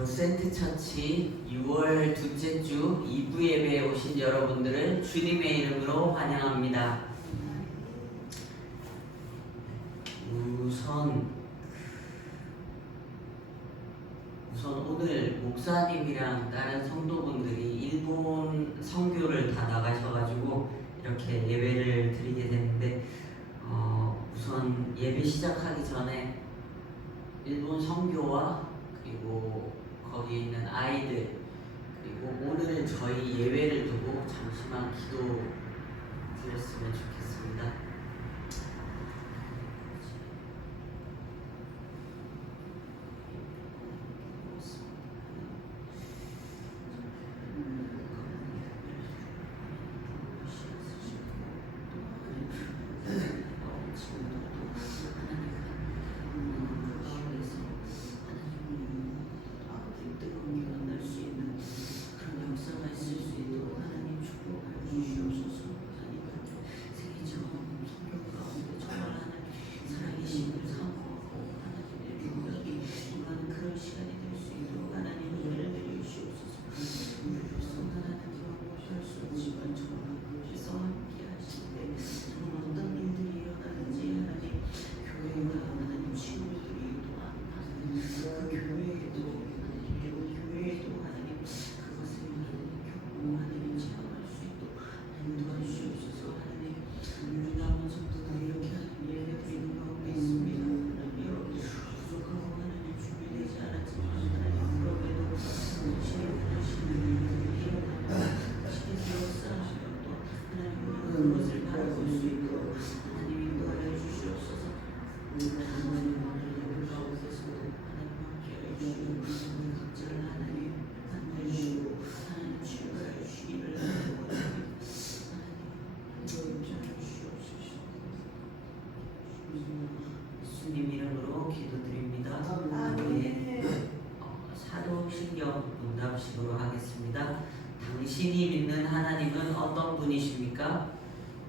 더 센트 처치 6월 둘째 주 2부 예배에 오신 여러분들을 주님의 이름으로 환영합니다. 우선 오늘 목사님이랑 다른 성도분들이 일본 선교를 다 나가셔가지고 이렇게 예배를 드리게 됐는데 우선 예배 시작하기 전에 일본 선교와 그리고 거기 있는 아이들 그리고 오늘 저희 예배를 두고 잠시만 기도 드렸으면 좋겠습니다. 예수님 이름으로 기도드립니다. 사도신경 문답식으로 하겠습니다. 당신이 믿는 하나님은 어떤 분이십니까?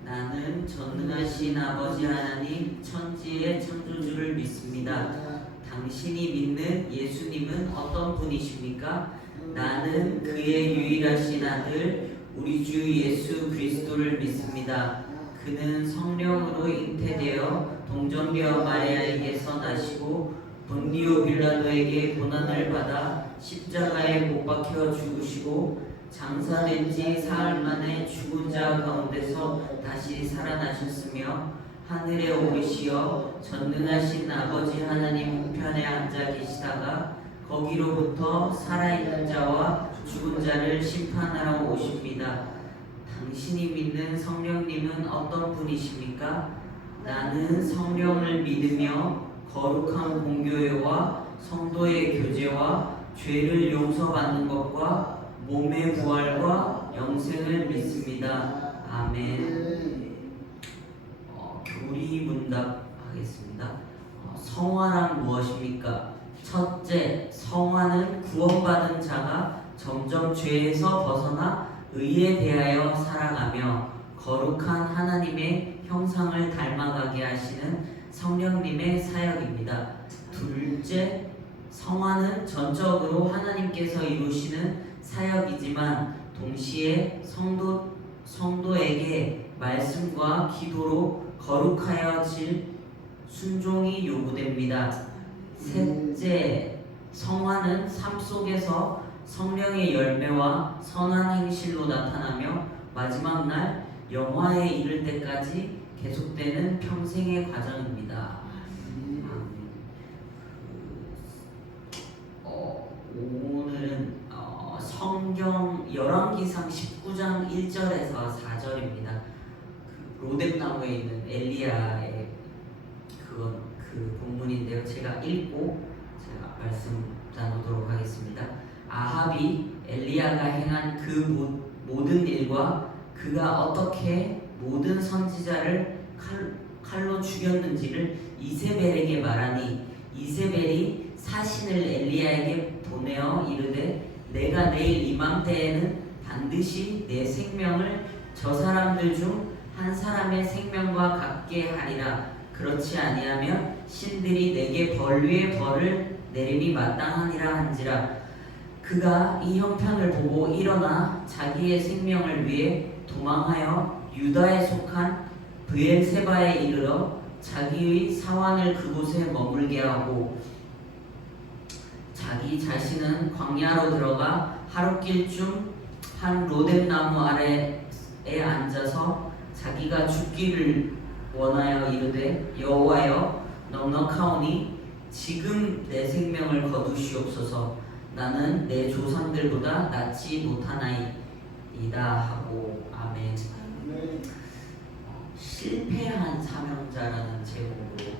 나는 전능하신 아버지 하나님 천지의 창조주를 믿습니다. 당신이 믿는 예수님은 어떤 분이십니까? 나는 그의 유일하신 아들 우리 주 예수 그리스도를 믿습니다. 그는 성령으로 잉태되어 동정녀 마리아에게서 나시고 본디오 빌라도에게 고난을 받아 십자가에 못 박혀 죽으시고 장사된 지 사흘 만에 죽은 자 가운데서 다시 살아나셨으며 하늘에 오르시어 전능하신 아버지 하나님 우편에 앉아 계시다가 거기로부터 살아있는 자와 죽은 자를 심판하러 오십니다. 당신이 믿는 성령님은 어떤 분이십니까? 나는 성령을 믿으며 거룩한 공교회와 성도의 교제와 죄를 용서받는 것과 몸의 부활과 영생을 믿습니다. 아멘. 교리 문답 하겠습니다. 성화란 무엇입니까? 첫째, 성화는 구원받은 자가 점점 죄에서 벗어나 의에 대하여 살아가며 거룩한 하나님의 형상을 닮아가게 하시는 성령님의 사역입니다. 둘째, 성화는 전적으로 하나님께서 이루시는 사역이지만 동시에 성도에게 말씀과 기도로 거룩하여질 순종이 요구됩니다. 셋째, 성화는 삶 속에서 성령의 열매와 선한 행실로 나타나며 마지막 날 영화에 이를 때까지 계속되는 평생의 과정입니다. 오늘은 성경 열왕기상 19장 1절에서 4절입니다. 로뎀나무에 있는 엘리야의 그 본문인데요. 제가 읽고 제가 말씀 나누도록 하겠습니다. 아합이 엘리야가 행한 그 모든 일과 그가 어떻게 모든 선지자를 칼로 죽였는지를 이세벨에게 말하니 이세벨이 사신을 엘리야에게 보내어 이르되 내가 내일 이맘때에는 반드시 내 생명을 저 사람들 중 한 사람의 생명과 같게 하리라. 그렇지 아니하면 신들이 내게 벌 위에 벌을 내림이 마땅하니라 한지라. 그가 이 형편을 보고 일어나 자기의 생명을 위해 도망하여 유다에 속한 브엘세바에 이르러 자기의 사환을 그곳에 머물게 하고 자기 자신은 광야로 들어가 하룻길쯤 한 로뎀나무 아래에 앉아서 자기가 죽기를 원하여 이르되 여호와여 넉넉하오니 지금 내 생명을 거두시옵소서. 나는 내 조상들보다 낫지 못하나이다 하고. 아멘. 실패한 사명자라는 제목으로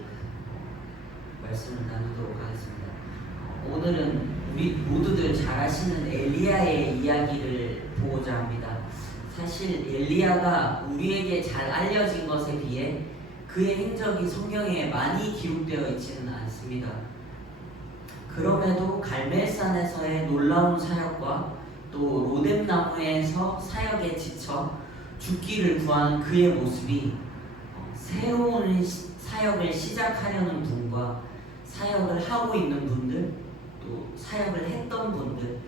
말씀을 나누도록 하겠습니다. 오늘은 우리 모두들 잘 아시는 엘리야의 이야기를 보고자 합니다. 사실 엘리야가 우리에게 잘 알려진 것에 비해 그의 행적이 성경에 많이 기록되어 있지는 않습니다. 그럼에도 갈멜산에서의 놀라운 사역과 또 로뎀나무에서 사역에 지쳐 죽기를 구하는 그의 모습이 새로운 사역을 시작하려는 분과 사역을 하고 있는 분들, 또 사역을 했던 분들,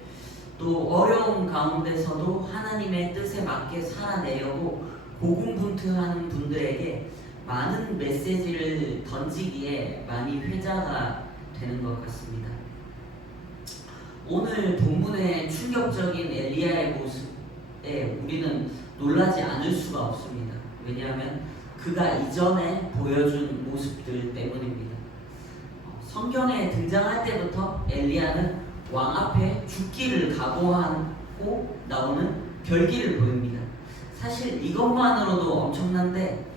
또 어려운 가운데서도 하나님의 뜻에 맞게 살아내려고 고군분투하는 분들에게 많은 메시지를 던지기에 많이 회자가 되는 것 같습니다. 오늘 본문의 충격적인 엘리야의 모습에 우리는 놀라지 않을 수가 없습니다. 왜냐하면 그가 이전에 보여준 모습들 때문입니다. 성경에 등장할 때부터 엘리야는 왕 앞에 죽기를 각오하고 나오는 결기를 보입니다. 사실 이것만으로도 엄청난데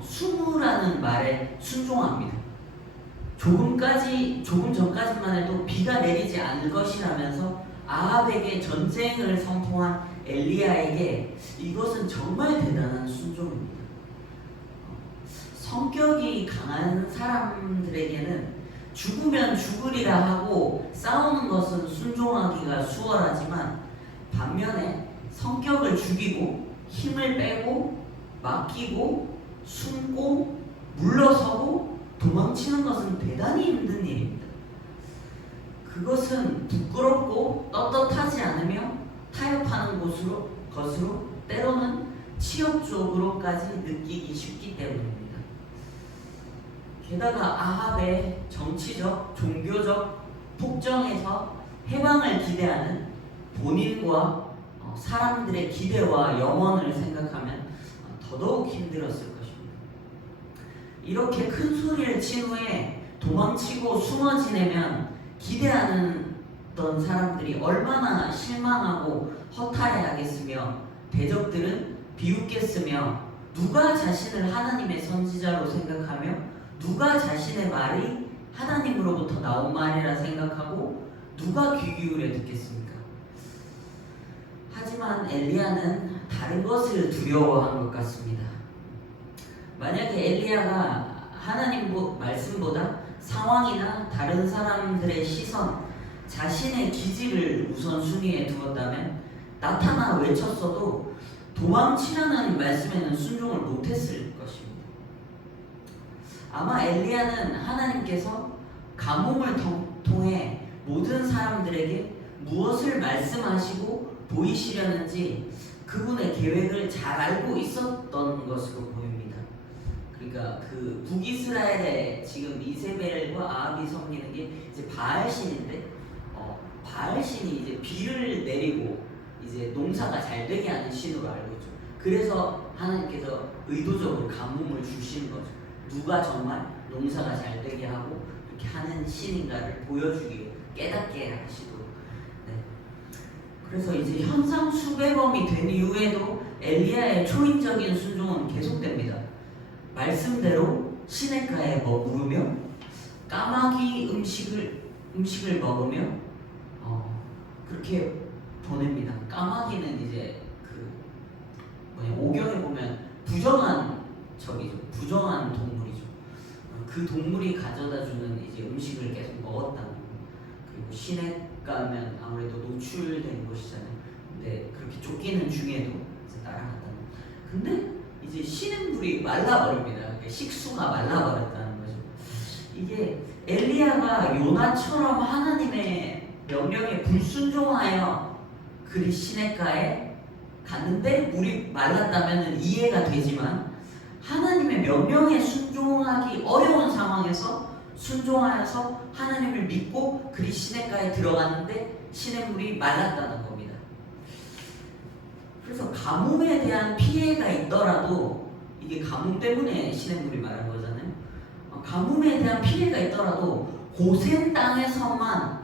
수무라는 말에 순종합니다. 조금 전까지만 해도 비가 내리지 않을 것이라면서 아합에게 전쟁을 선포한 엘리야에게 이것은 정말 대단한 순종입니다. 성격이 강한 사람들에게는 죽으면 죽으리라 하고 싸우는 것은 순종하기가 수월하지만 반면에 성격을 죽이고 힘을 빼고 맡기고 숨고 물러서고 도망치는 것은 대단히 힘든 일입니다. 그것은 부끄럽고 떳떳하지 않으며 타협하는 것으로 때로는 치욕적으로까지 느끼기 쉽기 때문입니다. 게다가 아합의 정치적, 종교적 폭정에서 해방을 기대하는 본인과 사람들의 기대와 영원을 생각하면 더더욱 힘들었을 것입니다. 이렇게 큰 소리를 친 후에 도망치고 숨어 지내면 기대하던 사람들이 얼마나 실망하고 허탈해하겠으며 대적들은 비웃겠으며 누가 자신을 하나님의 선지자로 생각하며 누가 자신의 말이 하나님으로부터 나온 말이라 생각하고 누가 귀 기울여 듣겠습니까? 하지만 엘리야는 다른 것을 두려워한 것 같습니다. 만약에 엘리야가 하나님 말씀보다 상황이나 다른 사람들의 시선, 자신의 기질을 우선순위에 두었다면 나타나 외쳤어도 도망치라는 말씀에는 순종을 못했을 것입니다. 아마 엘리야는 하나님께서 가뭄을 통해 모든 사람들에게 무엇을 말씀하시고 보이시려는지 그분의 계획을 잘 알고 있었던 것으로 보입니다. 그러니까 그 북이스라엘에 지금 이세벨과 아합이 섬기는 게 이제 바알신인데 바알신이 이제 비를 내리고 이제 농사가 잘 되게 하는 신으로 알고 있죠. 그래서 하나님께서 의도적으로 가뭄을 주시는 거죠. 누가 정말 농사가 잘 되게 하고 이렇게 하는 신인가를 보여주기 깨닫게 하시도록. 네. 그래서 이제 현상 수배범이 된 이후에도 엘리야의 초인적인 순종은 계속됩니다. 말씀대로 시냇가에 머무르며 까마귀 음식을 먹으며 그렇게 보냅니다. 까마귀는 이제 오경에 보면 부정한 부정한 동물이죠. 그 동물이 가져다주는 이제 음식을 계속 먹었다는 거. 그리고 시냇가면 아무래도 노출된 곳이잖아요. 근데 그렇게 쫓기는 중에도 이제 따라갔다는 거. 근데 이제 시냇물이 말라버립니다. 식수가 말라버렸다는 거죠. 이게 엘리야가 요나처럼 하나님의 명령에 불순종하여 그리 시냇가에 갔는데 물이 말랐다면 이해가 되지만, 하나님의 명령에 순종하기 어려운 상황에서 순종하여서 하나님을 믿고 그리 시냇가에 들어갔는데 시냇물이 말랐다는 겁니다. 그래서 가뭄에 대한 피해가 있더라도, 이게 가뭄 때문에 시냇물이 마른 거잖아요. 가뭄에 대한 피해가 있더라도 고센 땅에만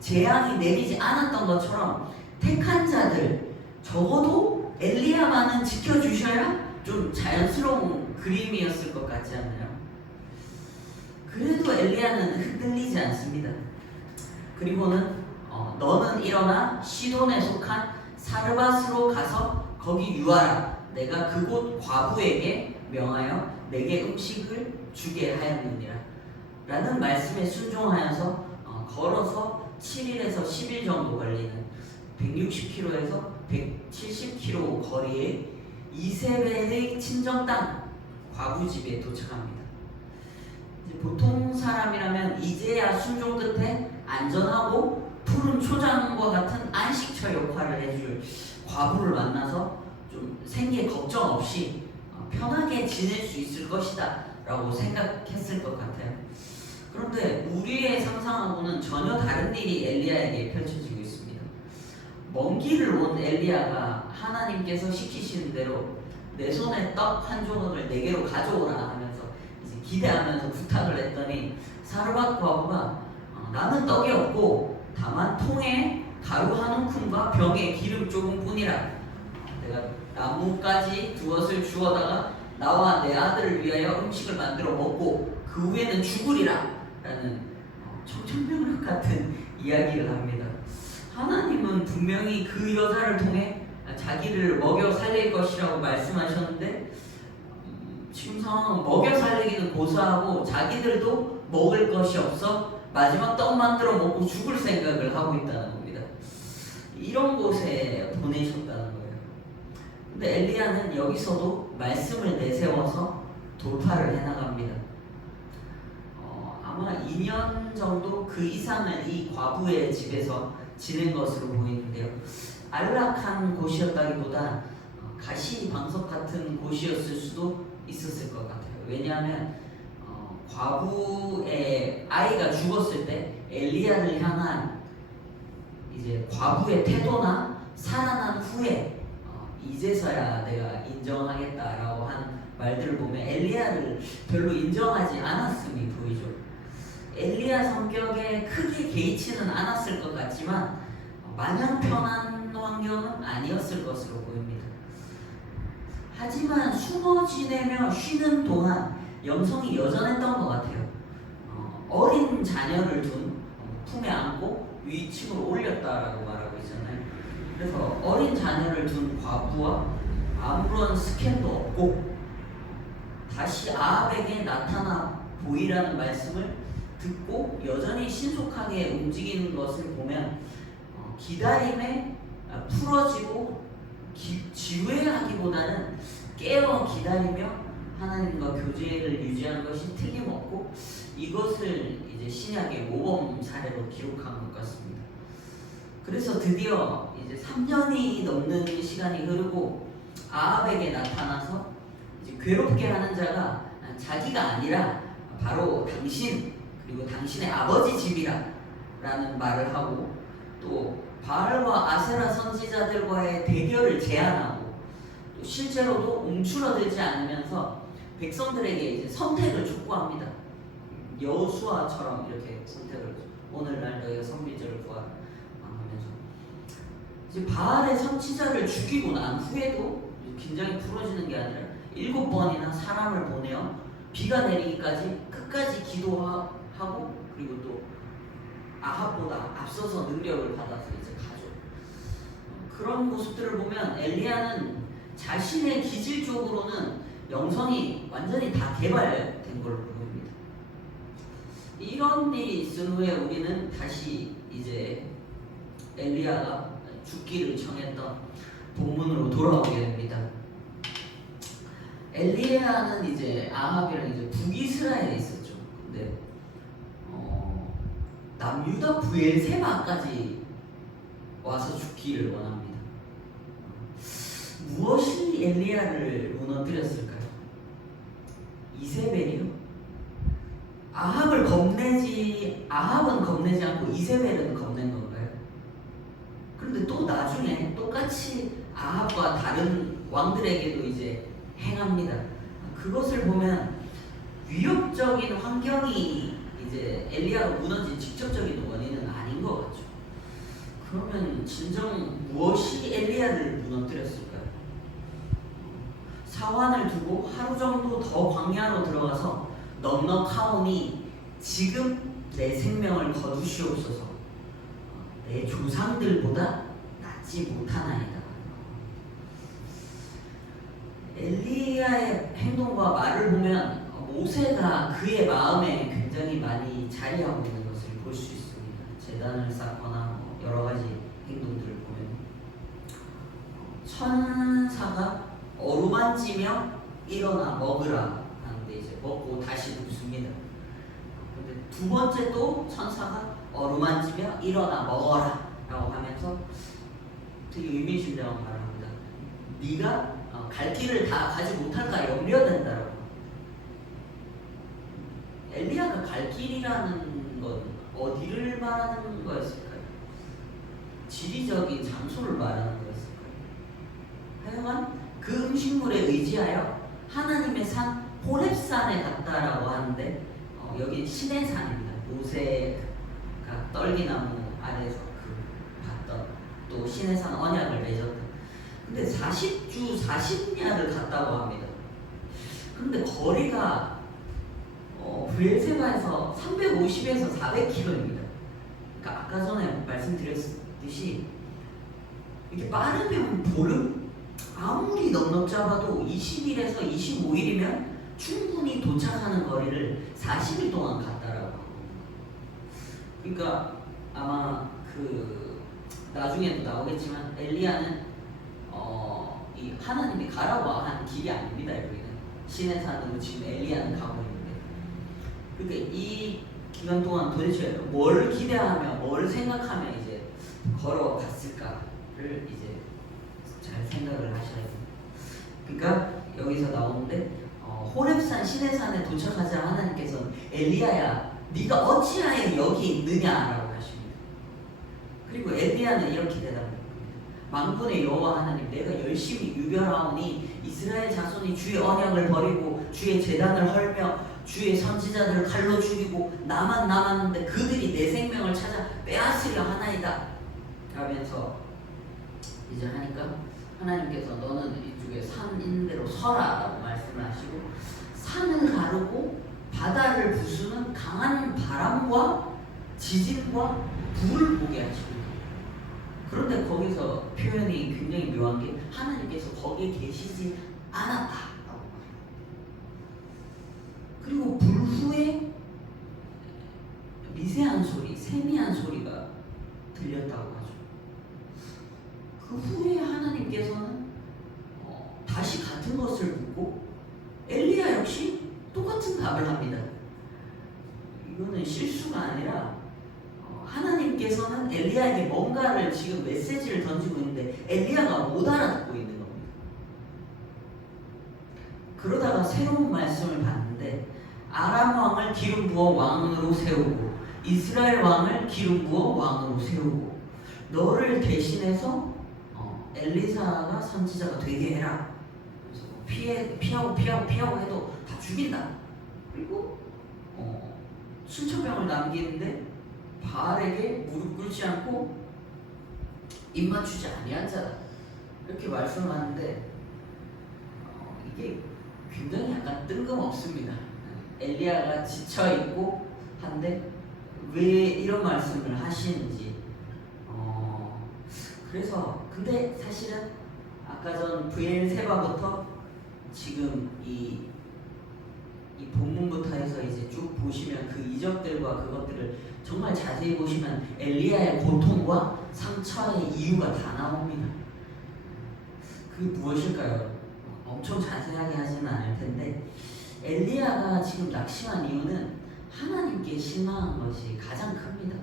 재앙이 내리지 않았던 것처럼 택한 자들, 적어도 엘리야만은 지켜주셔야 좀 자연스러운 그림이었을 것 같지 않나요? 그래도 엘리야는 흔들리지 않습니다. 그리고는 너는 일어나 시돈에 속한 사르밧으로 가서 거기 유하라. 내가 그곳 과부에게 명하여 내게 음식을 주게 하였느니라. 라는 말씀에 순종하여서 걸어서 7일에서 10일 정도 걸리는 160km에서 170km 거리에 이세벨의 친정 땅 과부 집에 도착합니다. 이제 보통 사람이라면 이제야 순종 끝에 안전하고 푸른 초장과 같은 안식처 역할을 해줄 과부를 만나서 좀 생계 걱정 없이 편하게 지낼 수 있을 것이다 라고 생각했을 것 같아요. 그런데 우리의 상상하고는 전혀 다른 일이 엘리야에게 펼쳐지고 있습니다. 먼 길을 온 엘리야가 하나님께서 시키시는 대로 내 손에 떡 한 조각을 내게로 가져오라 하면서 이제 기대하면서 부탁을 했더니 사르밧 과부가 나는 떡이 없고 다만 통에 가루 한 움큼과 병에 기름 조금 뿐이라. 내가 나무까지 두엇을 주워다가 나와 내 아들을 위하여 음식을 만들어 먹고 그 후에는 죽으리라 라는 청천벽력 같은 이야기를 합니다. 하나님은 분명히 그 여자를 통해 자기를 먹여 살릴 것이라고 말씀하셨는데, 지금 상황은 먹여 살리기는 고사하고 자기들도 먹을 것이 없어 마지막 떡 만들어 먹고 죽을 생각을 하고 있다는 겁니다. 이런 곳에 보내셨다는 거예요. 근데 엘리야는 여기서도 말씀을 내세워서 돌파를 해나갑니다. 아마 2년 정도 그 이상을 이 과부의 집에서 지낸 것으로 보이는데요. 안락한 곳이었다기보다 가시방석 같은 곳이었을 수도 있었을 것 같아요. 왜냐하면 과부의 아이가 죽었을 때 엘리야를 향한 이제 과부의 태도나 살아난 후에 이제서야 내가 인정하겠다라고 한 말들을 보면 엘리야를 별로 인정하지 않았음이 보이죠. 엘리야 성격에 크게 개의치는 않았을 것 같지만 마냥 편한 환경은 아니었을 것으로 보입니다. 하지만 숨어 지내며 쉬는 동안 영성이 여전했던 것 같아요. 어린 자녀를 둔 품에 안고 위층으로 올렸다라고 말하고 있잖아요. 그래서 어린 자녀를 둔 과부와 아무런 스캔도 없고 다시 아합에게 나타나 보이라는 말씀을 듣고 여전히 신속하게 움직이는 것을 보면 기다림에 풀어지고 지회하기보다는 깨어 기다리며 하나님과 교제를 유지하는 것이 틀림없고, 이것을 이제 신약의 모범 사례로 기록한 것 같습니다. 그래서 드디어 이제 3년이 넘는 시간이 흐르고 아합에게 나타나서 이제 괴롭게 하는 자가 자기가 아니라 바로 당신 그리고 당신의 아버지 집이라 라는 말을 하고, 또 바알과 아세라 선지자들과의 대결을 제안하고, 또 실제로도 움츠러들지 않으면서 백성들에게 이제 선택을 촉구합니다. 여호수아처럼 이렇게 선택을, 오늘날 너희가 선비절을 구하라 하면서 이제 바알의 선지자를 죽이고 난 후에도 긴장이 풀어지는 게 아니라 7번이나 사람을 보내어 비가 내리기까지 끝까지 기도하고, 그리고 또 아합보다 앞서서 능력을 받아서 이제 가죠. 그런 모습들을 보면 엘리야는 자신의 기질적으로는 영성이 완전히 다 개발된 걸로 보입니다. 이런 일이 있은 후에 우리는 다시 이제 엘리야가 죽기를 청했던 본문으로 돌아오게 됩니다. 엘리야는 이제 아합이랑 이제 북이스라엘에 있었죠. 근데 남유다 브엘세바까지 와서 죽기를 원합니다. 무엇이 엘리야를 무너뜨렸을까요? 이세벨이요? 아합은 겁내지 않고 이세벨은 겁낸 건가요? 그런데 또 나중에 똑같이 아합과 다른 왕들에게도 이제 행합니다. 그것을 보면 위협적인 환경이 이제 엘리야가 무너진 직접적인 원인은 아닌 것 같죠. 그러면 진정 무엇이 엘리야를 무너뜨렸을까요? 사환을 두고 하루 정도 더 광야로 들어가서 넉넉하오니 지금 내 생명을 거두시옵소서. 내 조상들보다 낫지 못하나이다. 엘리야의 행동과 말을 보면 모세가 그의 마음에 굉장히 많이 자리하고 있는 것을 볼 수 있습니다. 제단을 쌓거나 여러 가지 행동들을 보면 천사가 어루만지며 일어나 먹으라 하는데 이제 먹고 다시 눕습니다. 근데 두 번째 또 천사가 어루만지며 일어나 먹어라 라고 하면서 되게 의미심장한 말을 합니다. 네가 갈 길을 다 가지 못할까 염려된다라고. 엘리야가 갈 길이라는 건 어디를 말하는 거였을까요? 지리적인 장소를 말하는 거였을까요? 하여간 그 음식물에 의지하여 하나님의 산 호렙산에 갔다라고 하는데 여기 신의 산입니다. 모세가 떨기나무 아래에서 봤던 또 신의 산 언약을 맺었던. 근데 40주 40야를 갔다고 합니다. 근데 거리가 브엘세바에서 350에서 400km입니다. 그러니까 아까 전에 말씀드렸듯이 이렇게 빠르면 보름? 아무리 넉넉 잡아도 20일에서 25일이면 충분히 도착하는 거리를 40일 동안 갔다라고 합니다. 그러니까 아마 나중에도 나오겠지만 엘리야는 이 하나님이 가라고 한 길이 아닙니다. 여기는 신의 산으로 지금 엘리야는 가고 있는데, 그러니까 이 기간 동안 도대체 뭘 기대하며 뭘 생각하며 이제 걸어갔을까를 이제 잘 생각을 하셔야 됩니다. 그러니까 여기서 나오는데 호렙산 신의 산에 도착하자 하나님께서는 엘리야야 네가 어찌하여 여기 있느냐라고 하십니다. 그리고 엘리야는 이렇게 대답합니다. 만군의 여호와 하나님, 내가 열심히 유별하오니 이스라엘 자손이 주의 언약을 버리고 주의 제단을 헐며 주의 선지자들을 칼로 죽이고 나만 남았는데 그들이 내 생명을 찾아 빼앗으려 하나이다 하면서 이제 하니까 하나님께서 너는 이쪽에 산 있는 대로 서라 라고 말씀을 하시고 산을 가르고 바다를 부수는 강한 바람과 지진과 불을 보게 하십니다. 그런데 거기서 표현이 굉장히 묘한 게 하나님께서 거기에 계시지 않았다. 그리고 불 후에 미세한 소리, 세미한 소리가 들렸다고 하죠. 그 후에 하나님께서는 다시 같은 것을 묻고 엘리야 역시 똑같은 답을 합니다. 이거는 실수가 아니라 하나님께서는 엘리야에게 뭔가를 지금 메시지를 던지고 있는데 엘리야가 못 알아듣고 있는 겁니다. 그러다가 새로운 말씀을 봤는데 아람 왕을 기름 부어 왕으로 세우고 이스라엘 왕을 기름 부어 왕으로 세우고 너를 대신해서 엘리사가 선지자가 되게 해라. 그래서 피하고 해도 다 죽인다. 그리고 7,000명을 남기는데 바알에게 무릎 꿇지 않고 입 맞추지 아니한 자다 이렇게 말씀하는데 이게 굉장히 약간 뜬금없습니다. 엘리야가 지쳐있고 한데 왜 이런 말씀을 하시는지 그래서 근데 사실은 아까 전 브엘세바부터 지금 이 본문부터 해서 이제 쭉 보시면 그 이적들과 그것들을 정말 자세히 보시면 엘리야의 고통과 상처의 이유가 다 나옵니다. 그게 무엇일까요? 엄청 자세하게 하지는 않을 텐데 엘리야가 지금 낙심한 이유는 하나님께 실망한 것이 가장 큽니다.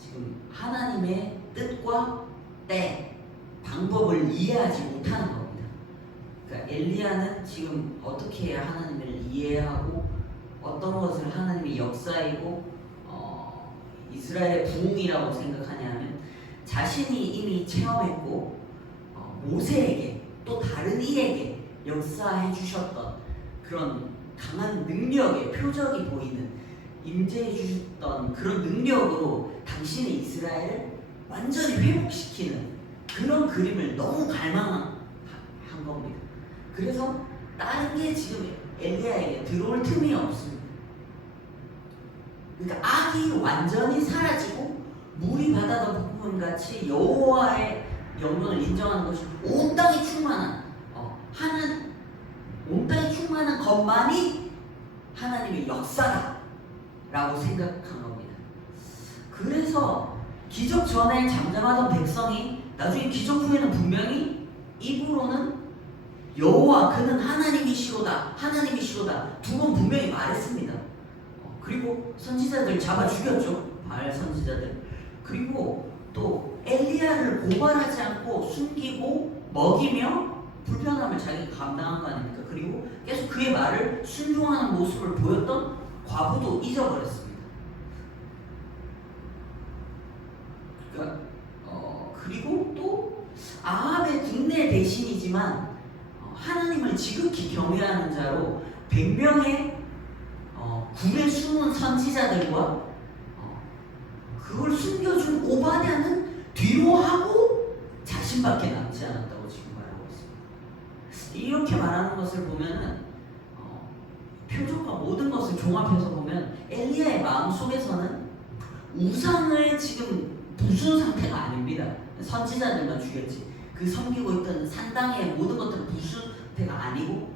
지금 하나님의 뜻과 때, 방법을 이해하지 못하는 겁니다. 그러니까 엘리야는 지금 어떻게 해야 하나님을 이해하고 어떤 것을 하나님의 역사이고 이스라엘의 부흥이라고 생각하냐면 자신이 이미 체험했고 모세에게 또 다른 이에게 역사해 주셨던 그런 강한 능력의 표적이 보이는 임재해 주셨던 그런 능력으로 당신의 이스라엘을 완전히 회복시키는 그런 그림을 너무 갈망한 겁니다. 그래서 다른 게 지금 엘리야에게 들어올 틈이 없습니다. 그러니까 악이 완전히 사라지고 물이 바다가 부분 같이 여호와의 영광을 인정하는 것이 온 땅에 충만한 온 땅에 충만한 것만이 하나님의 역사다라고 생각한 겁니다. 그래서 기적 전에 잠잠하던 백성이 나중에 기적 후에는 분명히 입으로는 여호와 그는 하나님이시로다 두 번 분명히 말했습니다. 그리고 선지자들 잡아 죽였죠. 바알 선지자들. 그리고 또 엘리야를 고발하지 않고 숨기고 먹이며 불편함을 자기가 감당한 거 아닙니까? 그리고 계속 그의 말을 순종하는 모습을 보였던 과부도 잊어버렸습니다. 그러니까 그리고 또 아합의 국내 대신이지만 하나님을 지극히 경외하는 자로 100명의 굴에 숨은 선지자들과 그걸 숨겨준 오바댜는 뒤로 하고 자신밖에 남지 않았다고 지금 말하고 있습니다. 이렇게 말하는 것을 보면은 표적과 모든 것을 종합해서 보면 엘리야의 마음속에서는 우상을 지금 부순 상태가 아닙니다. 선지자들만 죽였지 그 섬기고 있던 산당의 모든 것들을 부순 상태가 아니고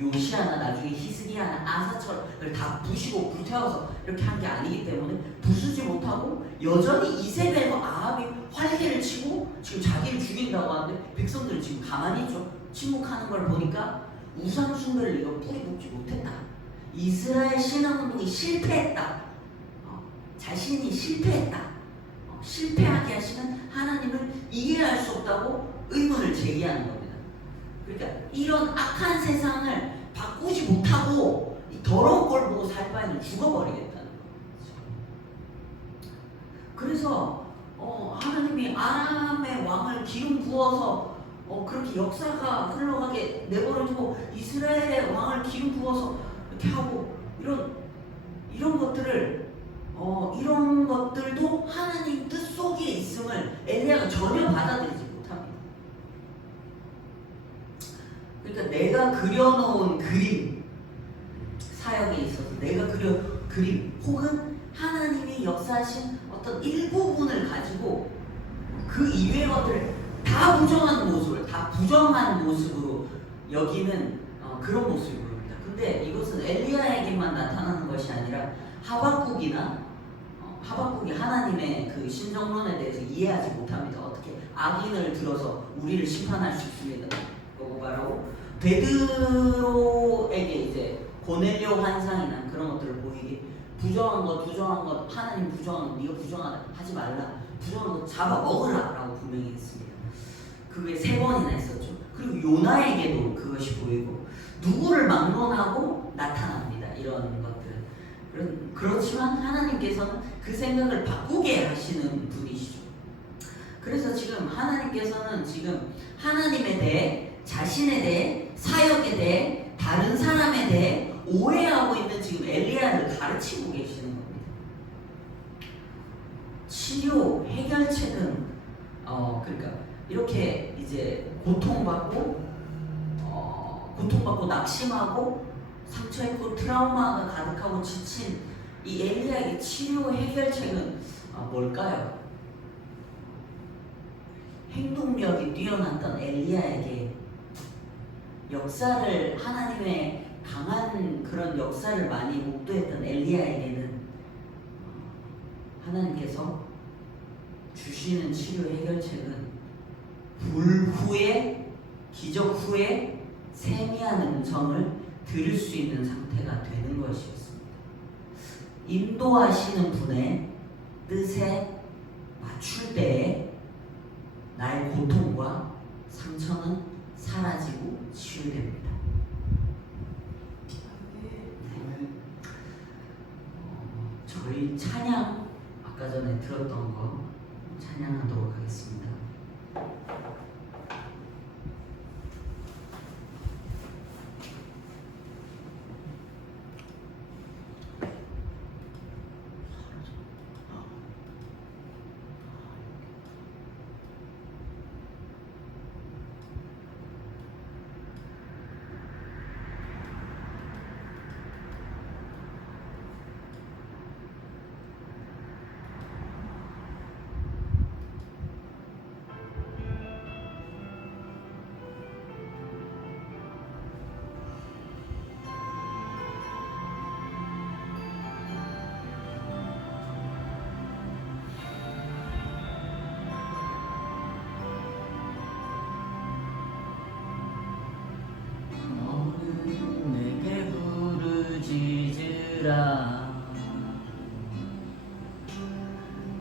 요시아나 나중에 히스기야나 아사처럼 다 부시고 불태워서 이렇게 한 게 아니기 때문에 부수지 못하고 여전히 이세벨과 아합이 활개를 치고 지금 자기를 죽인다고 하는데 백성들은 지금 가만히 있죠. 침묵하는 걸 보니까 우상 숭배를 이거 뿌리 뽑지 못했다. 이스라엘 신앙운동이 실패했다. 자신이 실패했다. 실패하게 하시는 하나님을 이해할 수 없다고 의문을 제기하는 겁니다. 그러니까 이런 악한 세상을 바꾸지 못하고 이 더러운 걸 보고 살 바에는 죽어버리겠다는 거죠. 그래서 하나님이 아람의 왕을 기름 부어서 그렇게 역사가 흘러가게 내버려두고 이스라엘의 왕을 기름 부어서 이렇게 하고 이런 것들을 이런 것들도 하나님 뜻 속에 있음을 엘리야가 전혀 받아들이지 못합니다. 그러니까 내가 그려놓은 그림 사역에 있어서 내가 그림 혹은 하나님이 역사하신 어떤 일부분을 가지고 그 이외의 것들을 다 부정한 모습을 다 부정한 모습으로 여기는 그런 모습이 보입니다. 근데 이것은 엘리야에게만 나타나는 것이 아니라 하박국이 하나님의 그 신정론에 대해서 이해하지 못합니다. 어떻게 악인을 들어서 우리를 심판할 수 있습니다. 그거 말하고 베드로에게 이제 고넬료 환상이나 그런 것들을 보이게 부정한 것 하나님 부정한 것 네가 부정하다 하지 말라 부정한 것 잡아 먹으라 라고 분명히 했습니다. 그게 3번이나 했었죠. 그리고 요나에게도 그것이 보이고 누구를 막론하고 나타납니다. 이런 것들은 그렇지만 하나님께서는 그 생각을 바꾸게 하시는 분이시죠. 그래서 지금 하나님께서는 지금 하나님에 대해 자신에 대해 사역에 대해 다른 사람에 대해 오해하고 있는 지금 엘리야를 가르치고 계시는 겁니다. 치료 해결책은 그러니까 이렇게 이제 고통받고 낙심하고 상처 입고 트라우마가 가득하고 지친 이 엘리야의 치료 해결책은 뭘까요? 행동력이 뛰어났던 엘리야에게 역사를 하나님의 강한 그런 역사를 많이 목도했던 엘리야에게는 하나님께서 주시는 치료 해결책은 불 후에 기적 후에 세미한 음성을 들을 수 있는 상태가 되는 것이었습니다. 인도하시는 분의 뜻에 맞출 때에 나의 고통과 상처는 사라지고 치유됩니다. 저희 찬양 아까 전에 들었던 거 찬양하도록 하겠습니다.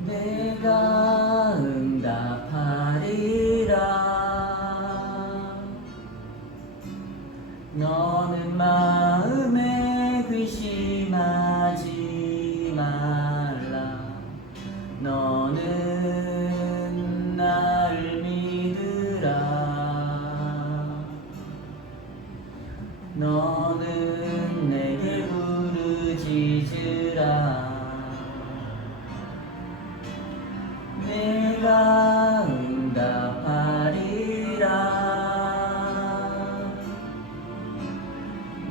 내가 응답하리라. 너는 마음에 근심하지 말라. 너는 나를 믿으라. 너는 내게 부르짖으라. 내가 응답하리라.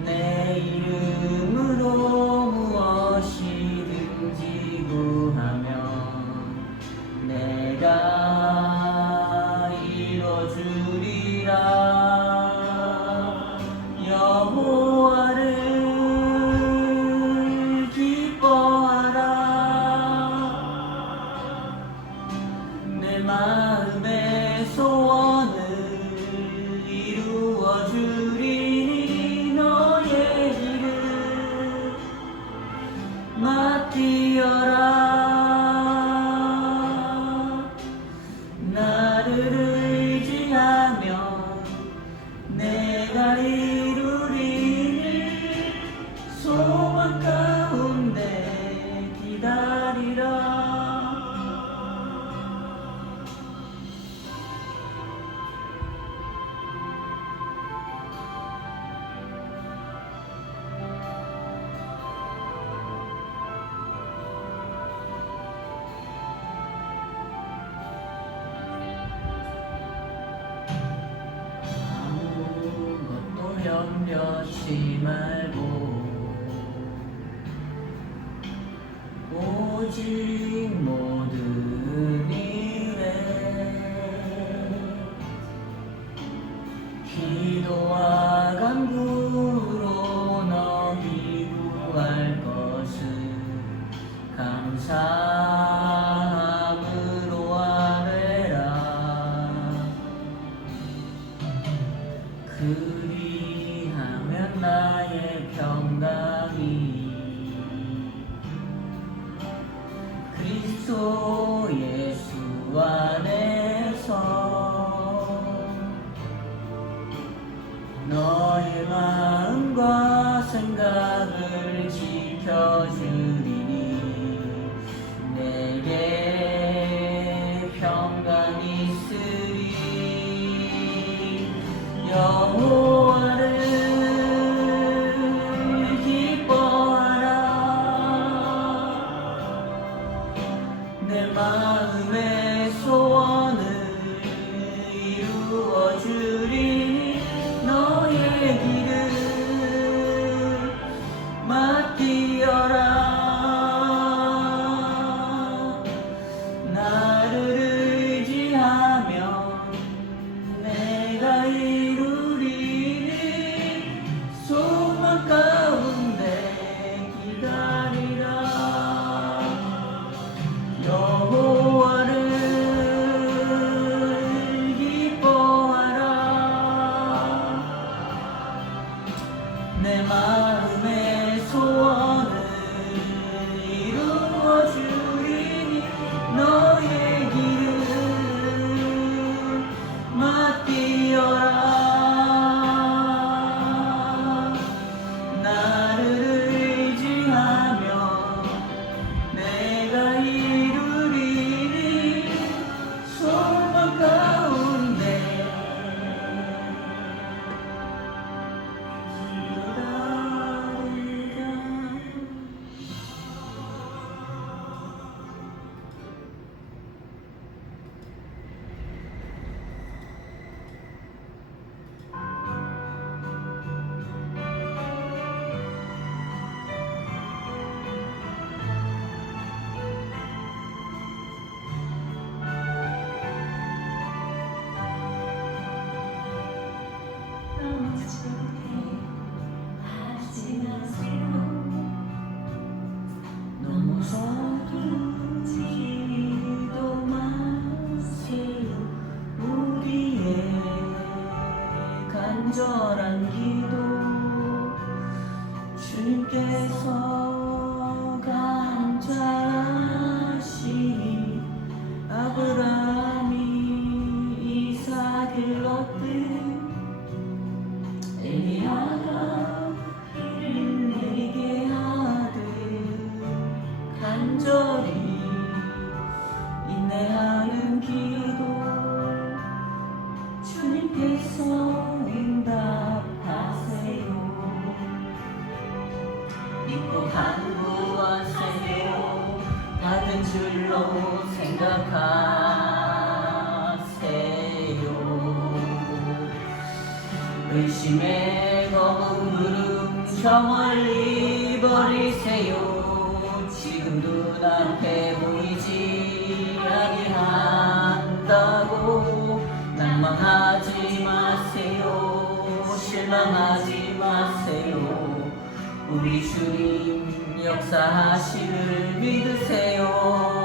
내 이름으로 무엇이든지 구하면 내가 이뤄주리라. 여호와를 기뻐하라. 내 마음의 소원을 이루어주리니 너의 길을 맡기어라. 나를 의지하면 내가 이루리니 소망 가운데 기다리라. 아무것도 염려치 말고 오직 모든 일에 기도와 간구로 너희 구할 것을 감사함으로 아뢰라. 그리하면 나의 평강이 그리스도 예수 안에서 너의 마음과 생각을 지켜주리니 내게 평강 있으리. 여호와를 기뻐하라. 내 마음의 소원을 이루어주리니 너의 길을 맡기어라. 나를 의지하면 내가 이루리니 소망 가운데 기다리라. 여호와를 간절히 인내하는 기도 주님께서 응답하세요. 믿고 간구하세요. 받은 줄로 생각하세요. 의심의 검은 구름 저 멀리 버리세요. 지금 눈앞에 보이지 아니한다고 낭망하지 마세요. 실망하지 마세요. 우리 주님 역사하심을 믿으세요.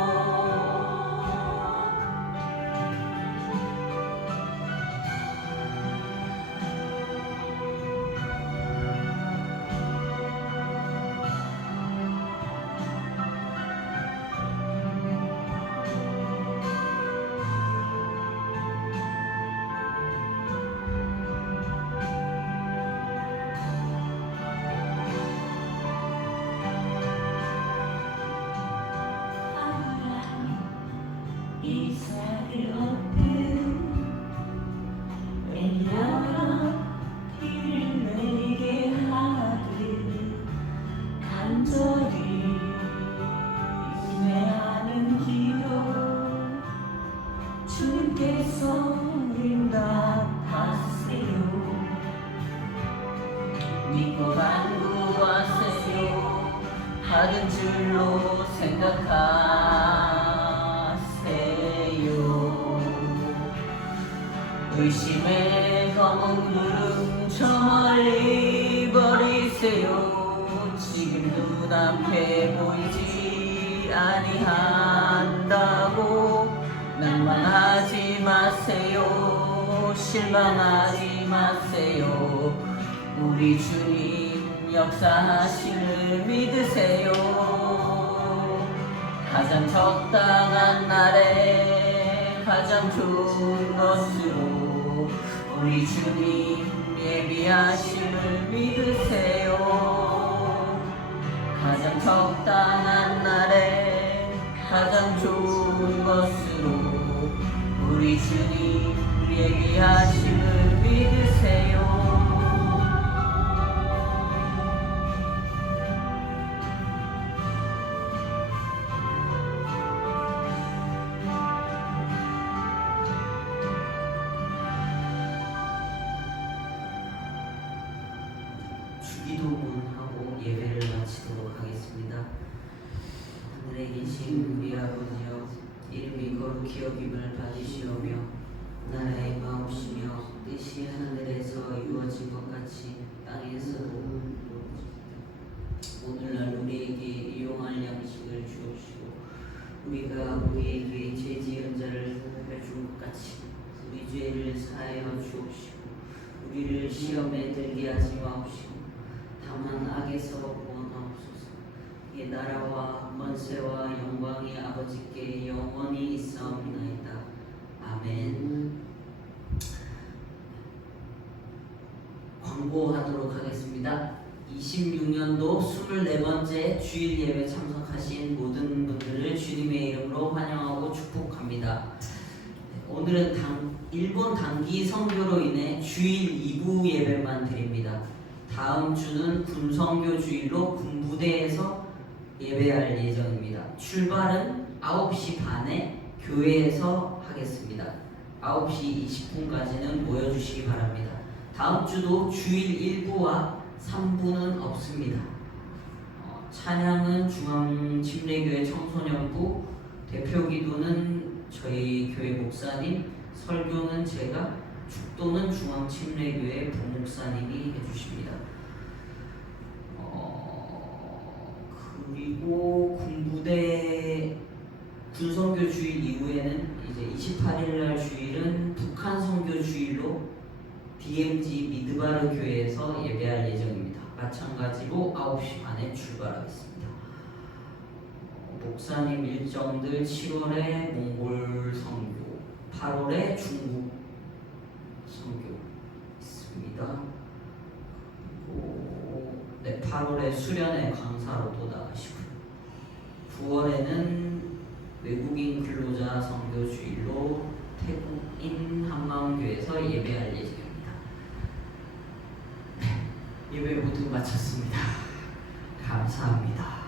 이삭을 얻든 엘리야가 비를 내리게 하듯 간절히 인내하는 기도 주님께서 응답하세요. 믿고 간구하세요. 받은 줄로 생각하세요. 의심의 검은 구름 저 멀리 버리세요. 지금 눈앞에 보이지 아니한다고 낭만하지 마세요. 실망하지 마세요. 우리 주님 역사하심을 믿으세요. 가장 적당한 날에 가장 좋은 것으로 우리 주님 예비하심을 믿으세요. 가장 적당한 날에 가장 좋은 것으로 우리 주님 예비하심을 믿으세요. 주기도문하고 예배를 마치도록 하겠습니다. 하늘에 계신 우리 아버지여, 이름이 거룩히 여김을 받으시오며 나라의 마옵시며 뜻이 하늘에서 이루어진 것 같이 땅에서도 오늘날 우리에게 일용할 양식을 주옵시고 우리가 우리에게 죄 지은 자를 사하여 준 것 같이 우리 죄를 사하여 주옵시고 우리를 시험에 들게 하지 마옵시고 다만 악에서 구원하옵소서. 이 나라와 권세와 영광이 아버지께 영원히 있사옵나이다. 아멘. 광고하도록 하겠습니다. 26년도 24번째 주일 예배 참석하신 모든 분들을 주님의 이름으로 환영하고 축복합니다. 오늘은 일본 단기 선교로 인해 주일 2부 예배만 드립니다. 다음 주는 군선교 주일로 군부대에서 예배할 예정입니다. 출발은 9시 반에 교회에서 하겠습니다. 9시 20분까지는 모여주시기 바랍니다. 다음 주도 주일 1부와 3부는 없습니다. 찬양은 중앙침례교회 청소년부, 대표기도는 저희 교회 목사님, 설교는 제가, 축도는 중앙침례교회 부목사님이 해주십니다. 그리고 군부대 군선교 주일 이후에는 이제 28일날 주일은 북한 선교 주일로 DMZ 미드바르 교회에서 예배할 예정입니다. 마찬가지로 9시 반에 출발하겠습니다. 목사님 일정들 7월에 몽골 선교, 8월에 중국 선교 있습니다. 그리고 8월에 수련회 강사로 또 나가시고요. 9월에는 외국인 근로자 선교 주일로 태국인 한마음교회에서 예배할 예정입니다. 예배 모두 마쳤습니다. 감사합니다.